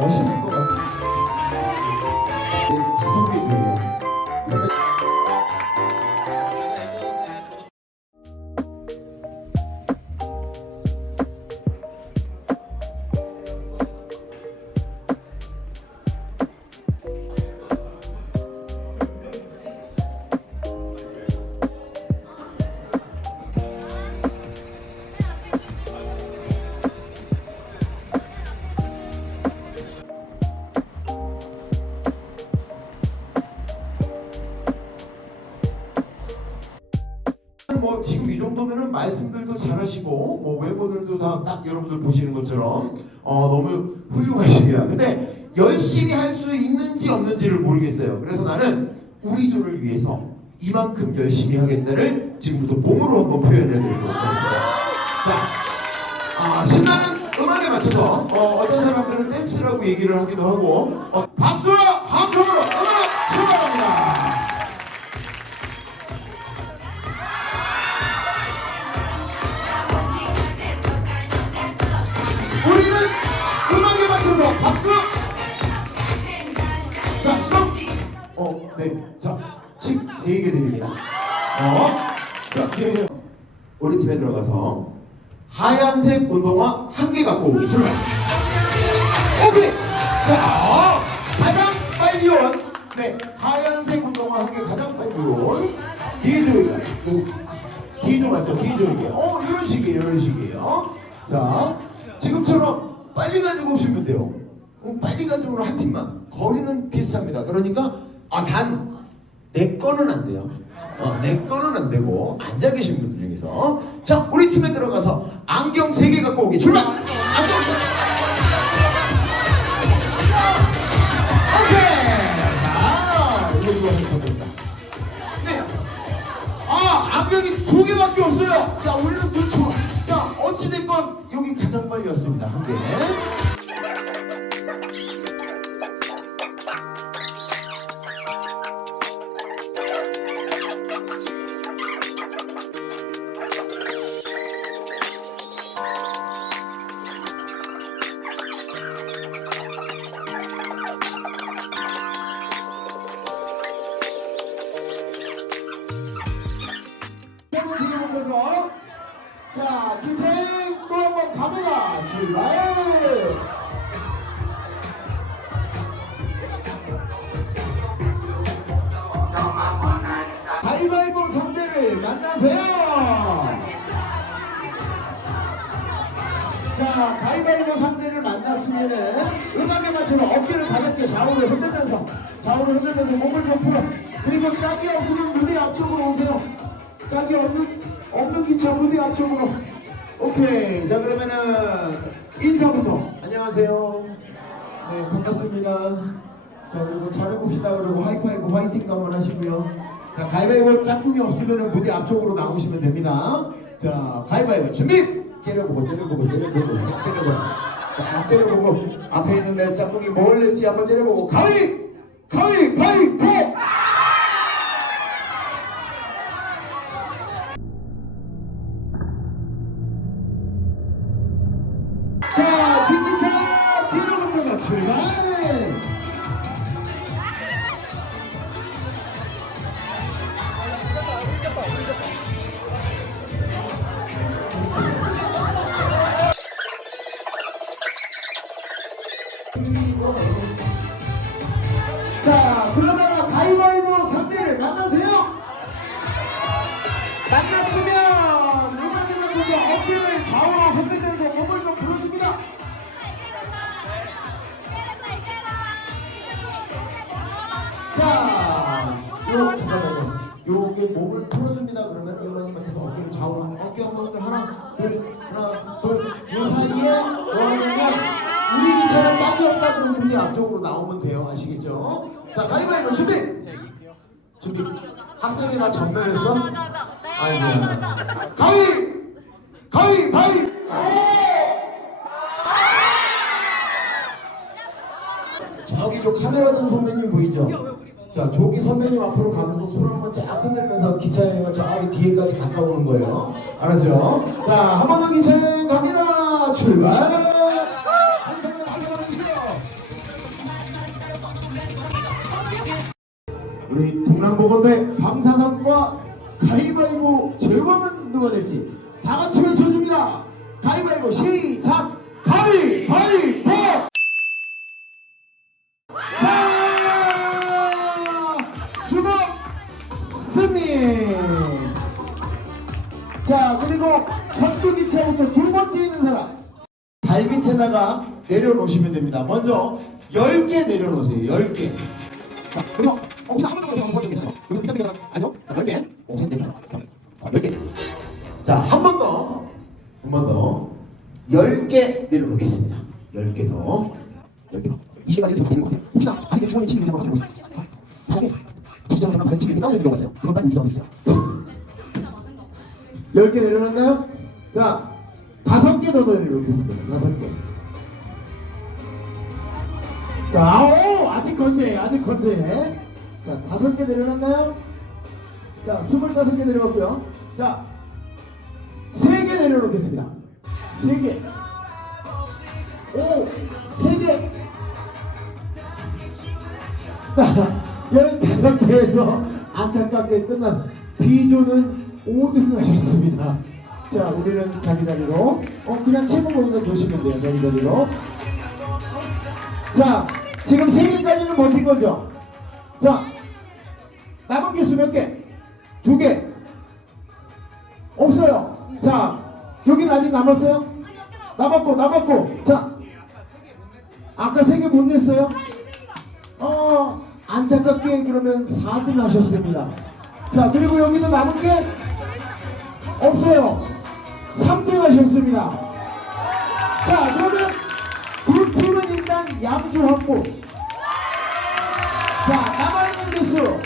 멋있을 뭐 지금 이 정도면은 말씀들도 잘하시고 뭐 외모들도 다 딱 여러분들 보시는 것처럼 어 너무 훌륭하십니다. 근데 열심히 할 수 있는지 없는지를 모르겠어요. 그래서 나는 우리 조를 위해서 이만큼 열심히 하겠다를 지금부터 몸으로 한번 표현해드리도록 하겠습니다. 자, 아, 신나는 음악에 맞춰서 어, 떤 사람들은 댄스라고 얘기를 하기도 하고 어, 박수와 함성으로 음악 출발 박수! 자, 스톱! 어, 네. 자, 칙 3개 드립니다. 어, 자, 네. 우리 팀에 들어가서 하얀색 운동화 한 개 갖고 오기 출발! 오케이! 자, 가장 빨리 온, 네, 하얀색 운동화 한 개 가장 빨리 온, 뒤에 들어가. 뒤좀 맞죠? 뒤에 들어게 어, 이런 식이에요, 이런 식이에요. 자, 지금처럼 빨리 가지고 오시면 돼요. 어, 빨리 가지고 오는 한 팀만. 거리는 비슷합니다. 그러니까, 아, 단, 내 거는 안 돼요. 어, 내 거는 안 되고, 앉아 계신 분들 중에서. 자, 우리 팀에 들어가서 안경 3개 갖고 오기. 출발! 안경! 오케이! 자, 이거 이거 하면 됩니다. 네. 아, 안경이 두 개밖에 없어요. 자, 우리는 눈 좋아. 자, 어찌 됐건 여기 가장 빨리 왔습니다. 한 개. 만나세요. 자, 가위바위보 상대를 만났으면은 음악에 맞춰서 어깨를 가볍게 좌우로 흔들면서 좌우로 흔들면서 몸을 좀 풀어. 그리고 짝이 없으면 무대 앞쪽으로 오세요. 짝이 없는 없는 기차 무대 앞쪽으로. 오케이. 자 그러면은 인사부터. 안녕하세요. 네 반갑습니다. 자 그리고 잘해봅시다 그러고 하이파이브 화이팅도 한번 하시고요. 자 가위바위보 짝꿍이 없으면은 무대 앞쪽으로 나오시면 됩니다. 자 가위바위보 준비. 째려보고 째려보고 째려보고 자 째려보고 자 째려보고 앞에 있는 내 짝꿍이 뭘 낼지 한번 째려보고 가위 가위바위보. 자, 진기차 뒤로부터가 출발! 풀어줍니다. 그러면 음악에 맞춰서 어깨를 좌우로. 어깨 분들 하나, 둘, 하나, 둘. 요 사이에 뭐 하냐면, 우리 기차가 짝이 없다 그러면 분이 앞쪽으로 나오면 돼요. 아시겠죠? 자, 가위바위보 준비! 준비. 학생이 나 전멸했어? 아이고야. 가위! 가위! 바위! 저기 저 카메라 든 선배님 보이죠? 자, 조기 선배님 앞으로 가면서 손 한번 쫙 흔들면서 기차 여행을 저기 뒤에까지 갔다 오는 거예요. 알았죠? 자, 한 번 더 기차 여행 갑니다. 출발! 우리 동남보건대 방사선과 가위바위보 제왕은 누가 될지 다 같이 외쳐줍니다. 가위바위보 시작! 가위바위보! 승리. 자, 그리고 선두기차부터 두 번째 있는 사람. 발 밑에다가 내려놓으시면 됩니다. 먼저 10개 내려놓으세요. 10개. 자, 여기서 혹시 한 번도 한번 보여주면 괜찮아요. 여기서 밑에 가 아니죠? 자, 10개. 오, 셋, 넷, 다섯, 자, 10개. 자, 한 번 더. 한 번 더. 10개 내려놓겠습니다. 10개 더. 10개 더. 이 시간에 좀 걸리는 것 같아요. 혹시나 아직은 주머니에 침이 있는 것 같아요. 다 시적으로 가면 발에 침이 이렇게 있어요. 그건 딱 믿어 주세요. 10개 내려놨나요? 자, 다섯 개더 내려놓겠습니다. 다섯 개. 자, 오, 아직 건재, 아직 건재. 자, 다섯 개 내려놨나요? 자, 스물다섯 개 내려갔고요. 자, 세 개 내려놓겠습니다. 세 개. 오, 15개 해서 안타깝게 끝난 비조는 5등 하셨습니다. 자, 우리는 자기 자리로. 어, 그냥 침을 거기다 두시면 돼요, 자기 자리로. 자, 지금 3개까지는 버틴 거죠? 자, 남은 개수 몇 개? 두 개? 없어요. 자, 여기는 아직 남았어요? 남았고, 남았고. 자, 아까 세 개 못 냈어요? 어, 안타깝게 그러면 4등 하셨습니다. 자, 그리고 여기도 남은 게 없어요. 3등 하셨습니다. 자, 그러면 두 팀은 일단 양주 확보. 자, 남아있는 개수.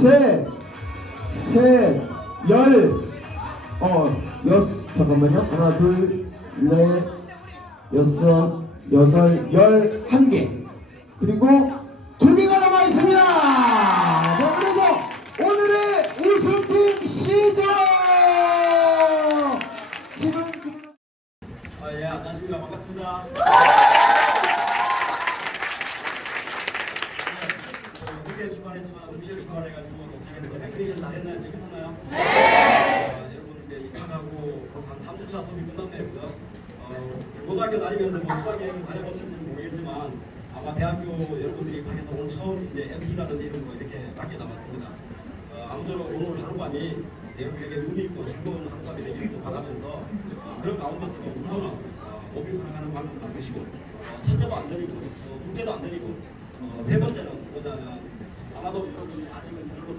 셋, 셋, 열, 어, 여, 잠깐만요. 하나, 둘, 넷, 여섯, 여덟, 열, 한 개. 그리고 두 개가 남아 있습니다. 자, 그래서 오늘의 우승팀 시작! 지금 그- 아, 예, 안녕하십니까. 반갑습니다. 네, 늦게 출발했지만 2시에 출발해가지고 도착해서 레크레이션 다 했나요? 재밌었나요? 네. 여러분께 입학하고 벌써 한 3주차 수업이 끝났네요. 그죠? 어, 고등학교 다니면서 뭐 수학여행 다녀봤는지는 모르겠지만 아마 대학교 여러분들이 입학해서 오늘 처음 이제 MT라는 이름으로 이렇게 밖에 나왔습니다. 어, 아무쪼록 오늘 하룻밤이 여러분에게 의미 있고 즐거운 하룻밤이 되기를 또 바라면서 어, 그런 가운데서도 운전은 어, 몸이 돌아가는 만큼 바꾸시고 어, 첫째도 안전이고 또 둘째도 안전이고 어, 세 번째는 뭐냐면 아마도 여러분이 아직은 별로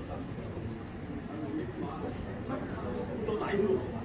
또 나이 들고